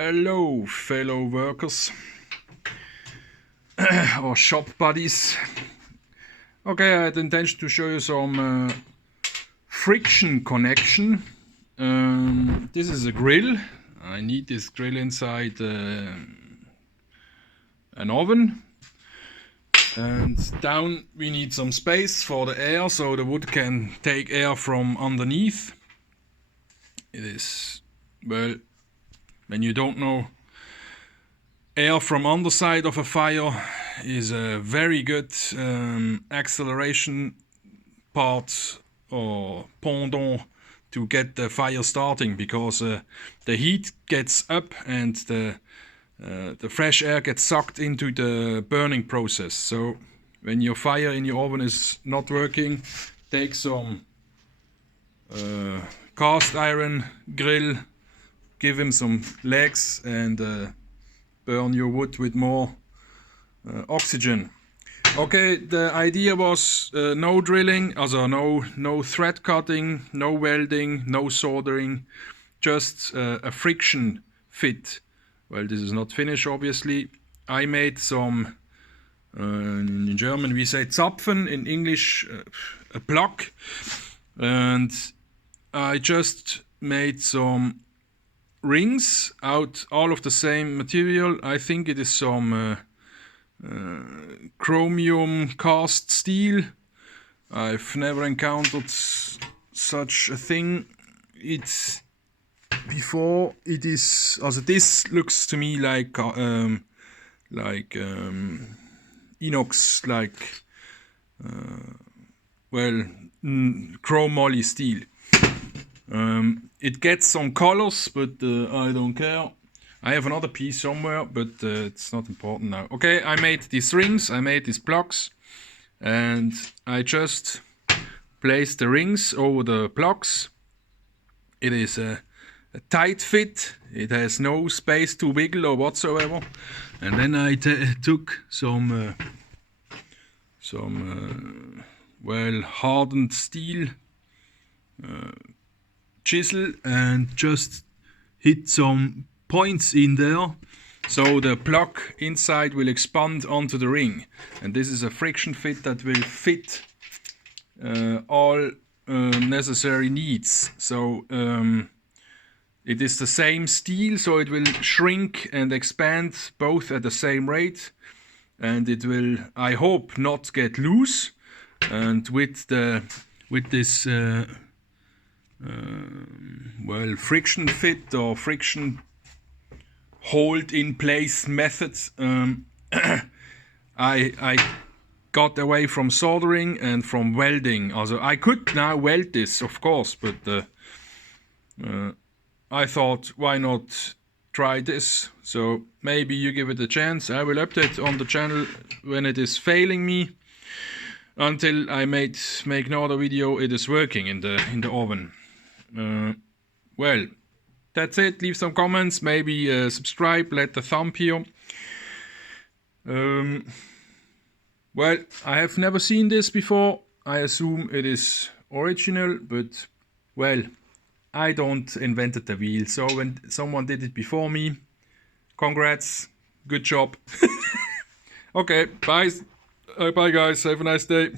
Hello, fellow workers or shop buddies. Okay, I had the intention to show you some friction connection. This is a grill. I need this grill inside an oven. And down we need some space for the air so the wood can take air from underneath. It is, well, when you don't know, air from underside of a fire is a very good acceleration part or pendant to get the fire starting, because the heat gets up and the fresh air gets sucked into the burning process. So when your fire in your oven is not working, take some cast iron grill, give him some legs and burn your wood with more oxygen. Okay, the idea was no drilling, also no thread cutting, no welding, no soldering, just a friction fit. Well, this is not finished, obviously. I made some, in German we say Zapfen, in English a plug, and I just made some rings out all of the same material. I think it is some chromium cast steel. I've never encountered such a thing. It's before. It is, also this looks to me like inox, like chrome moly steel. It gets some colors, but I don't care. I have another piece somewhere, but it's not important now. Okay, I made these rings, I made these plugs, and I just placed the rings over the plugs. It is a tight fit, it has no space to wiggle or whatsoever. And then I took some hardened steel chisel and just hit some points in there, so the plug inside will expand onto the ring. And this is a friction fit that will fit all necessary needs. So it is the same steel, so it will shrink and expand both at the same rate, and it will, I hope, not get loose. And with this friction fit or friction hold in place method, I got away from soldering and from welding. Also, I could now weld this, of course, but I thought, why not try this? So maybe you give it a chance. I will update on the channel when it is failing me. Until I make another video, it is working in the oven. Well, that's it. Leave some comments, maybe subscribe, let a thumb here. Well, I have never seen this before. I assume it is original, but well, I don't invented the wheel. So when someone did it before me, congrats, good job. Okay, bye guys, have a nice day.